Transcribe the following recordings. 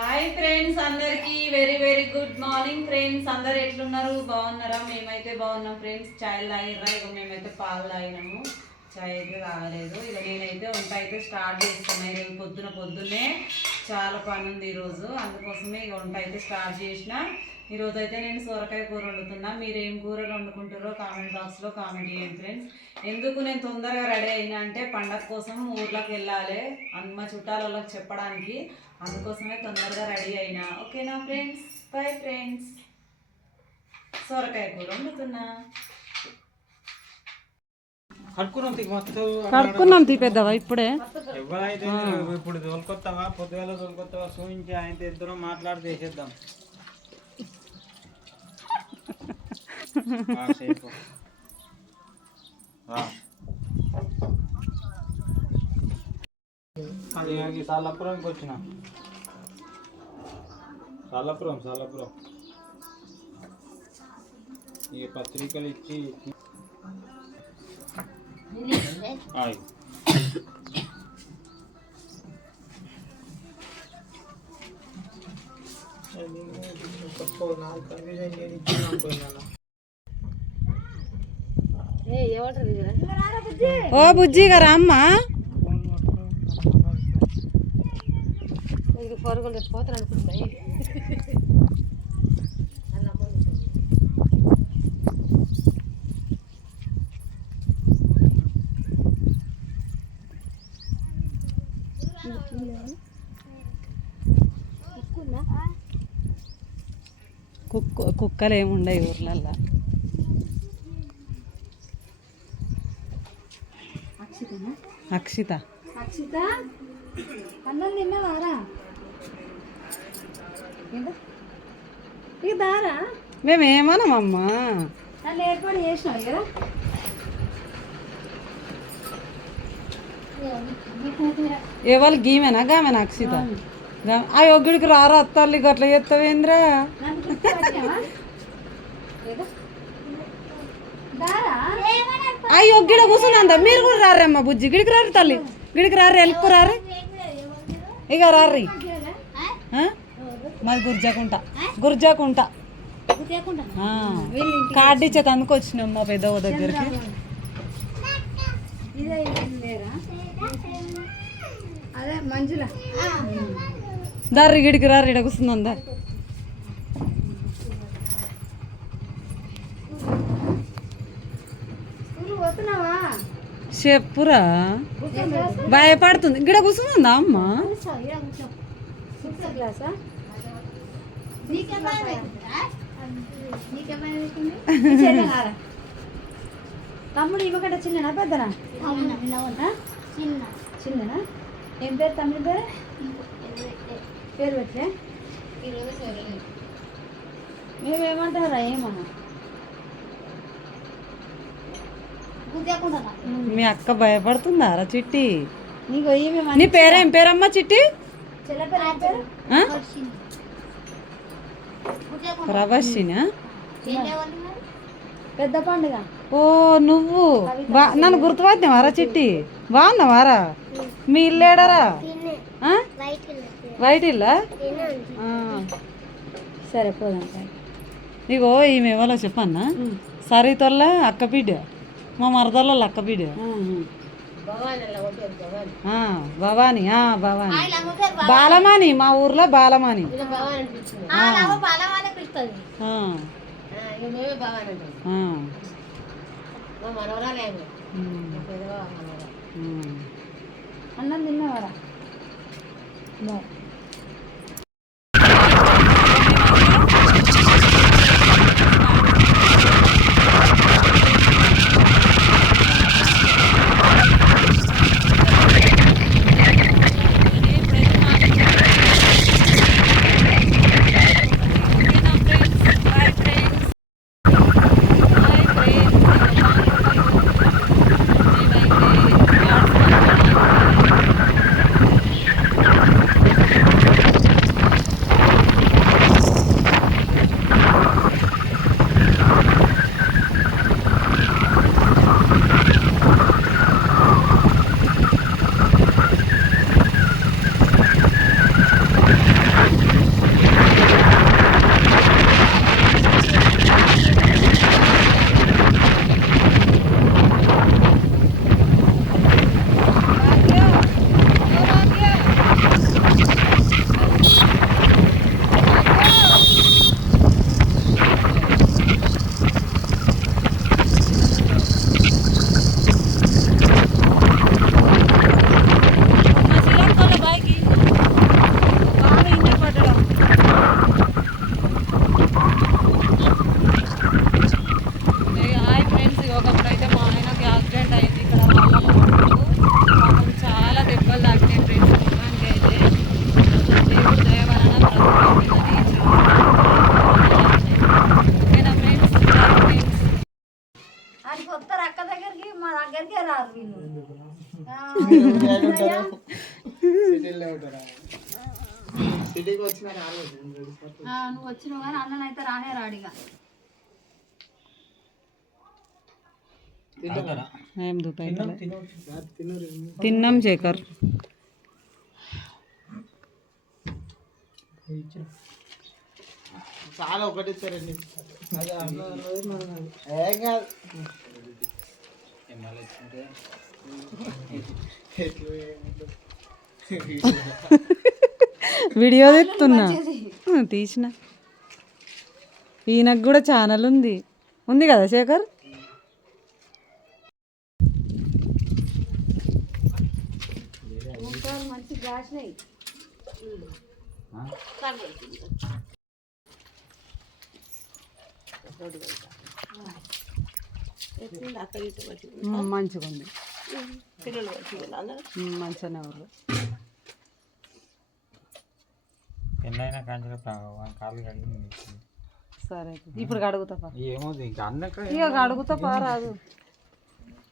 Hi friends, అందరికి very very good morning friends. అందరు ఎట్లున్నారు? బాగున్నారా? మేమైతే బాగున్నాం ఫ్రెండ్స్. చాయ్ తాగిర్రా? ఇక మేమైతే పాలు తాగినాము, చాయ్ అయితే తాగలేదు. ఇక నేనైతే వంట అయితే స్టార్ట్ చేస్తున్నాను. ఈరోజు పొద్దున్నే చాలా పని ఉంది ఈరోజు, అందుకోసమే ఇక వంట అయితే స్టార్ట్ చేసిన. ఈరోజు అయితే నేను సొరకాయ కూర వండుతున్నా. మీరు ఏం కూరలు వండుకుంటారో కామెంట్ బాక్స్లో కామెంట్ చేయండి ఫ్రెండ్స్. ఎందుకు నేను తొందరగా రెడీ అయినా అంటే పండగ కోసం ఊర్లోకి వెళ్ళాలి, మా చుట్టాలకి చెప్పడానికి, అందుకోసమే తొందరగా రెడీ అయినా. ఓకేనా ఫ్రెండ్స్? Bye friends. సొరకాయ కూర వండుతున్నా. కడుక్కున్నాం తీపెద్దావా ఇప్పుడే? ఎవరైతే ఇప్పుడు తోలుకొస్తావా, పొద్దుగాల తోలుకొస్తావా చూపించి ఆయన ఇద్దరు మాట్లాడి చేసేద్దాం. అది సాలపురంకి వచ్చిన. సాలపురం ఇక పత్రికలు ఇచ్చి ఓ బుజ్జి గారా అమ్మ పరుగులు పోతాను అనుకుంటున్నాయి. కుక్కలు ఏముండవు ఊర్లల్లో. అక్షిత అన్నం తిన్నవారా? ఇక దారా మేమేమనమ్మా నన్ను ఏర్పాటు చేసినావు కదా. ఎవరు గీమేనా గామేనా అక్షిత? ఆ ఒగ్గుడికి రారా అత్తాలి అట్లా చేస్తావేంద్రా? ఆ ఒగ్గిడ కూర్చుందా? మీరు కూడా రారమ్మా బుజ్జి, గిడికి రారు తల్లి, గిడికి రారు, వెళ్ళుకు రారు. ఇక రారీ మాది గుర్జాకుంట కార్డు ఇచ్చే అందుకు వచ్చినాం మా పెద్దవ దగ్గరికి. అదే మంజుల దారి గిడికి రారు, ఇడ కూర్చుందా? పోతున్నావా? చెప్పురా, భయపడుతుంది. గిడ కూర్చుందా అమ్మ? తమ్ముడు ఇవ్వకట చిన్ననా పెద్దనా? చిన్ననా? ఏం పేరు తమ్ముడి పేరు? పేరు పెట్టలే? మేమేమంటారా? ఏమన్నా మీ అక్క భయపడుతుందారా చిట్టి? నీకు నీ పేరేం పేరమ్మా చిట్టి? ప్రవశినా? పెద్ద పండుగ. ఓ నువ్వు నన్ను గుర్తుపట్టినవారా చిట్టి? బాగున్నావారా? మీ ఇల్లు ఏడారా? వైట్ ఇల్లా? సరే పోదాం. ఇగో ఈమె ఎవరో చెప్పన్నా? సరితోళ్ళ అక్క బిడ్డ, మా మరదళ్ళ అక్క బిడ్డ భవాని. బాలమాని, మా ఊర్లో బాలమాని. అన్నం తిన్నవారా? సిటీకి వచ్చిన రాలేదు నువ్వు వచ్చినావు కానీ అన్ననైతే రానే రాడిగా. ఏం దూపాయితలే తిన్నాం శేఖర్. చాలా ఒకటి ఇస్తారండి. ఏం కాదు వీడియో తెస్తున్నా తీసిన. ఈయనకు కూడా ఛానల్ ఉంది కదా శేఖర్. మంచిగా కాసినాయి. మంచిగా ఉంది. మంచిగానే ఊరు ఎన్నైనా కాంచెల కాళ్ళు కడిగి. సరే ఇప్పుడు కడుగుతా ఏమవుతుంది ఇంకా అన్నక ఇక కడుగుతా పారాదు.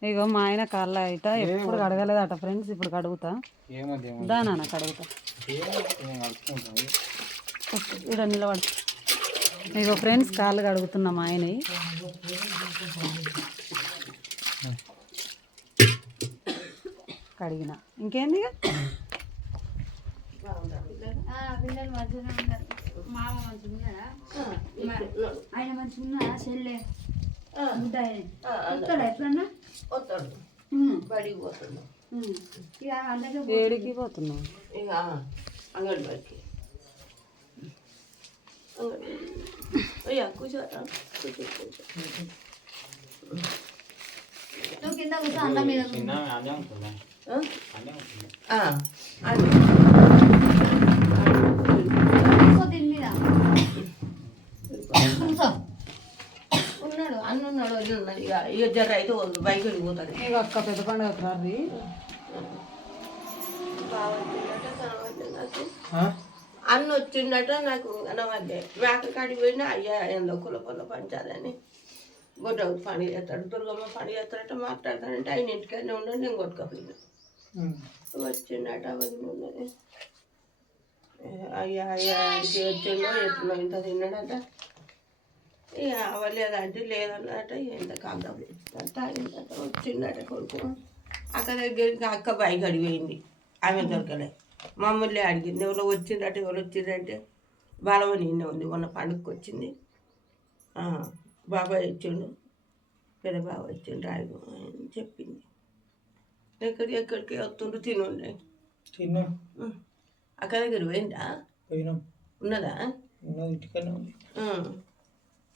ఇగో మా ఆయన కాళ్ళ అయిట ఎప్పుడు కడగలేదట ఫ్రెండ్స్. ఇప్పుడు కడుగుతా. దానా కడుగుతా. ఇక్కడ నిలబడు. ఇగో ఫ్రెండ్స్ కాళ్ళు కడుగుతున్నా మా ఆయన. కడిగిన ఇంకేంది. పిల్లలు మంచిగా ఉన్నారు. మామ మంచిగా ఉన్నాడా? ఆయన మంచిగా ఉన్నాడా? చెల్లె బుడ్డ వస్తాడా ఎప్పుడన్నా? వస్తాడు బడికి పోతున్నాం. ఇక అందరికీ ఏడికి పోతున్నావు? ఇక అంగన్వాడికి అయ్యా కూర్చోరా కూర్చో. నువ్వు కింద కూర్చో. అన్న మీద కూర్చో. దీని మీద కూర్చో. ఉన్నాడు అన్న ఉన్నాడు అది ఉన్నాడు. ఇక జర్ర అయితే బైక్ వెళ్ళిపోతాడు. ఇక అక్క పెద్ద పండుగ రారి. అన్న వచ్చిండట నాకు అనవద్దే. మేక కాడికి పోయినా అయ్యా ఏందో కులపొల్ల పంచాలని గొడ్డ పని చేస్తాడు. దుర్గమ్మ పని చేస్తాడట మాట్లాడతాడంటే ఆయన ఇంటికైనా ఉన్నాడు. నేను కొట్టుకపోయినా వచ్చిండట వదిలి అయ్యా అయ్యా ఇంటికి వచ్చిండో ఎట్లా ఇంత తిన్నాడట. ఇక అవ్వలేదంటే లేదన్నట. ఎంత కాంతం తాగిందట. వచ్చిండట కొడుకు. అక్క దగ్గరికి అక్క బైక్ అడిగిపోయింది. ఆమె దొరకలే. మమ్మల్ని అడిగింది ఎవరో వచ్చిందట. ఎవరు వచ్చిందంటే బాలమని నిన్న ఉంది. మొన్న పండుగకి వచ్చింది. బాబాయ్ వచ్చిండు. పెద్ద బాబా వచ్చిండు రాయు అని చెప్పింది. ఎక్కడికి వస్తుండ్రు తినుండే. తిన్నా అక్క దగ్గర పోయిందా? పోయినాం. ఉన్నదా? ఉన్నది ఇంటికన్నా ఉంది.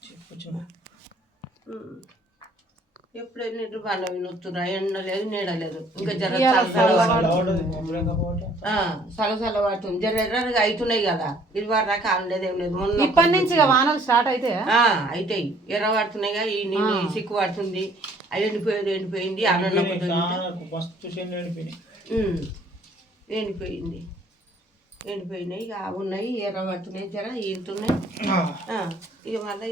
చెప్పు ఎప్పుడైనా పండుగ వినొస్తున్నా. ఎండ లేదు నీడ లేదు. ఇంకా జర సలసల పడుతుంది. జర ఎర్రగా అవుతున్నాయి కదా. ఇది వారాక ఉండేది ఏం లేదు. మొన్న ఇప్పటి నుంచి వానలు స్టార్ట్ అయితే అవుతాయి. ఎర్ర పడుతున్నాయిగా. ఈ నీళ్ళు సిక్కు పడుతుంది. అది ఎండిపోయింది. అన్నం ఎండిపోయినాయి. ఇక ఉన్నాయి. ఎర్ర పడుతున్నాయి. జర ఈతున్నాయి. ఇక మళ్ళీ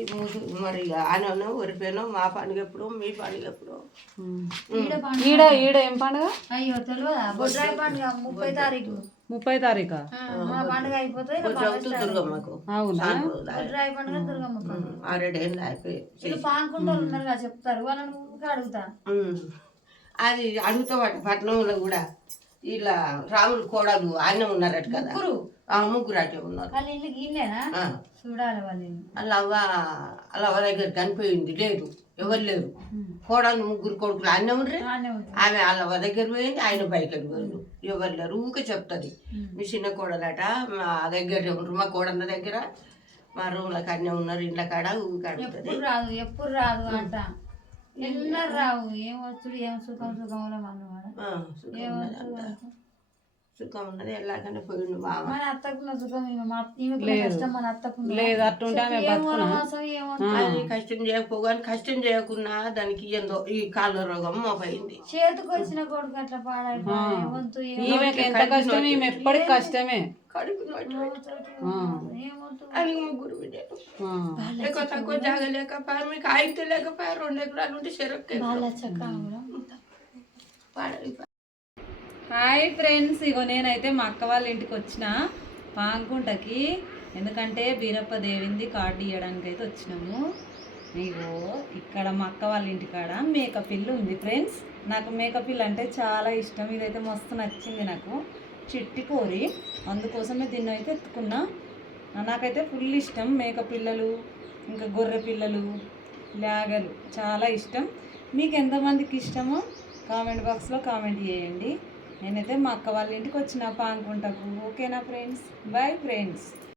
మరి ఇక ఆనో ఒరిపోయినాం. మా పండుగ ఎప్పుడు మీ పండుగ ఎప్పుడు? ఈడ ఏం పండుగ? అయ్యో తెలియదా? బొడ్రాయి పండుగ 30 తారీఖు. 30 తారీఖా? మా పండుగ అయిపోతే దుర్గమ్మకు. అవునా? బొడ్రాయి పండుగ దుర్గమ్మ పండుగ. 6 ఏళ్ళు అయిపోయి పానుకుంటూ ఉన్నారు కదా చెప్తారు. వాళ్ళని అడుగుతా. అది అడుగుతామట పట్నంలో కూడా. ఇలా రాముడు కోడలు ఆయన ఉన్నారట కదా. ముగ్గురు అటే ఉన్నారు. వాళ్ళ ఇల్లు గిన్నేనా? చూడాలి వాళ్ళ ఇల్లు. అలా దగ్గర చనిపోయింది. లేదు ఎవరు లేరు. కోడలు ముగ్గురు కొడుకులు ఆయన ఉండ్రి. ఆమె వాళ్ళ దగ్గర పోయింది. ఆయన బయట పోయిండు. ఎవరు లేరు. ఊకే చెప్తుంది. మీ చిన్న కోడలట మా దగ్గర ఉండరు. మా కోడల దగ్గర మా రూమ్ల కాడనే ఉన్నారు. ఇండ్ల కాడ ఊరికి అడుగుతుంది. ఎప్పుడు రాదు అంట. ఎన్నరు రావు. ఏం వచ్చుడు ఏం సుఖం సుఖం ఉన్నది. ఎలాగనే పోయిండు బావ. మన అత్తకున్న సుఖం కష్టం. మన అత్తకున్న లేదు. అట్టుంటే అది కష్టం చేయకపోగాని కష్టం చేయకున్నా దానికి ఏందో ఈ కాళ్ళ రోగం మోపైంది. చేతికి వచ్చిన కొడుకు అట్లా పాడైపోయి ఈమెకి ఎంత కష్టం. ఈమె ఎప్పటికి కష్టమే. కడుపు అది ముగ్గురు బిడ్డలు. ఎక్కువ తక్కువ జాగ లేకపోయా. మీకు ఆయితే లేకపోయా. 2 ఎకరాలు ఉంటే చెరొక్క హాయ్ ఫ్రెండ్స్, ఇగో నేనైతే మా అక్క వాళ్ళ ఇంటికి వచ్చిన పాంకుంటకి. ఎందుకంటే బీరప్ప దేవింది కార్డు ఇవ్వడానికి అయితే వచ్చినాము. ఇగో ఇక్కడ మా అక్క వాళ్ళ ఇంటికాడ మేకపిల్లు ఉంది ఫ్రెండ్స్. నాకు మేకపిల్లు అంటే చాలా ఇష్టం. ఇదైతే మస్తు నచ్చింది నాకు, చిట్టి కోరి. అందుకోసమే దీన్ని అయితే ఎత్తుకున్నా. నాకైతే ఫుల్ ఇష్టం మేకపిల్లలు, ఇంకా గొర్రె పిల్లలు, లేగలు చాలా ఇష్టం. మీకు ఎంతమందికి ఇష్టమో కామెంట్ బాక్స్లో కామెంట్ చేయండి. నేనైతే మా అక్క వాళ్ళ ఇంటికి వచ్చిన పాంకుంటకు. ఓకేనా ఫ్రెండ్స్? Bye friends.